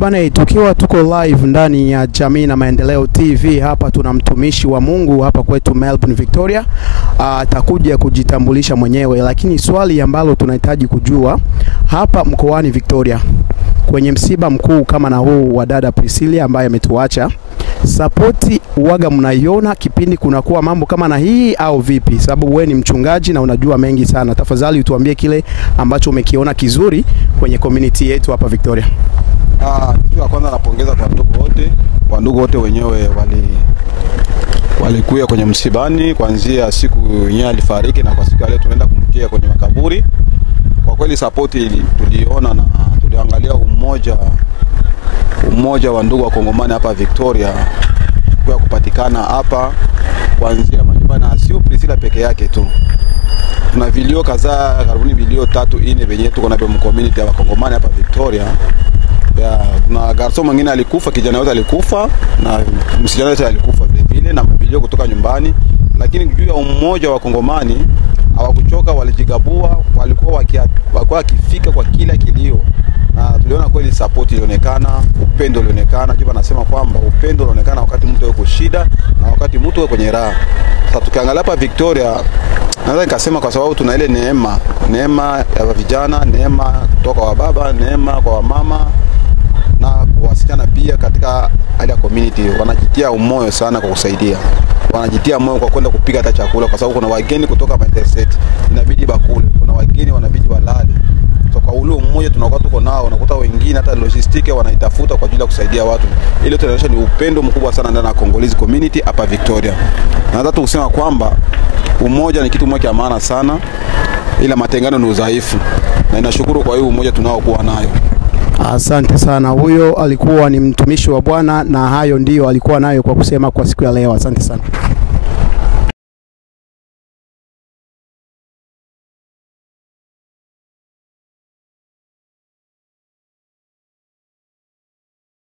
Bana, tukiwa tuko live ndani ya Jamii na Maendeleo TV. Hapa tuna mtumishi wa Mungu hapa kwetu Melbourne, Victoria. Atakuja kujitambulisha mwenyewe, lakini swali ambalo tunahitaji kujua hapa mkoani Victoria kwenye msiba mkuu kama na huu wa dada Priscilla ambaye ametuacha, sapoti uwaga mnaiona kipindi kunakuwa mambo kama na hii au vipi? Sababu wewe ni mchungaji na unajua mengi sana. Tafadhali utuambie kile ambacho umekiona kizuri kwenye community yetu hapa Victoria. Kitu kwanza napongeza kwa ndugu wote wenyewe walikuja kwenye msibani kuanzia siku yenyewe alifariki na kwa siku ile tunaenda kumtia kwenye makaburi. Kwa kweli support tuliona na tuliangalia umoja wa ndugu wa Kongomani hapa Victoria kwa kupatikana hapa kuanzia majumbani, na sio Priscilla peke yake tu. Tuna video kadhaa, karibuni video 3-4 venye tuko na community ya Kongomani hapa Victoria. Kuna garso mwingine alikufa, kijana wote alikufa na msichana wote alikufa vile vile, na video kutoka nyumbani. Lakini juu ya umoja wa Kongomani hawakuchoka, walijigabua, walikuwa wakifika kwa kila kilio. Na tuliona kweli support ilionekana, upendo ulionekana. Juu anasema kwamba upendo unaonekana wakati mtu yuko shida na wakati mtu yuko kwenye raha. Sasa tukiangalia hapa Victoria, naweza nikasema kwa sababu tuna ile neema ya vijana, neema kutoka kwa baba, neema kwa mama na kuwasiliana pia katika hali ya community. Wanajitia umoyo sana kwa kusaidia. Wanajitia moyo kwa kwenda kupika hata chakula, kwa sababu kuna wageni kutoka interstate inabidi bakule. Kuna wageni wanabidi walale. So kwa ule mmoja tunakuwa tuko nao, unakuta wengine hata logistics wanaitafuta kwa ajili ya kusaidia watu. Ile tunaonyesha ni upendo mkubwa sana ndani ya Congolese community hapa Victoria. Naweza tu kusema kwamba umoja ni kitu moja cha maana sana, ila matengano ni udhaifu. Na ninashukuru kwa hiyo umoja tunaokuwa nayo. Asante sana. Huyo alikuwa ni mtumishi wa Bwana, na hayo ndio alikuwa nayo kwa kusema kwa siku ya leo. Asante sana.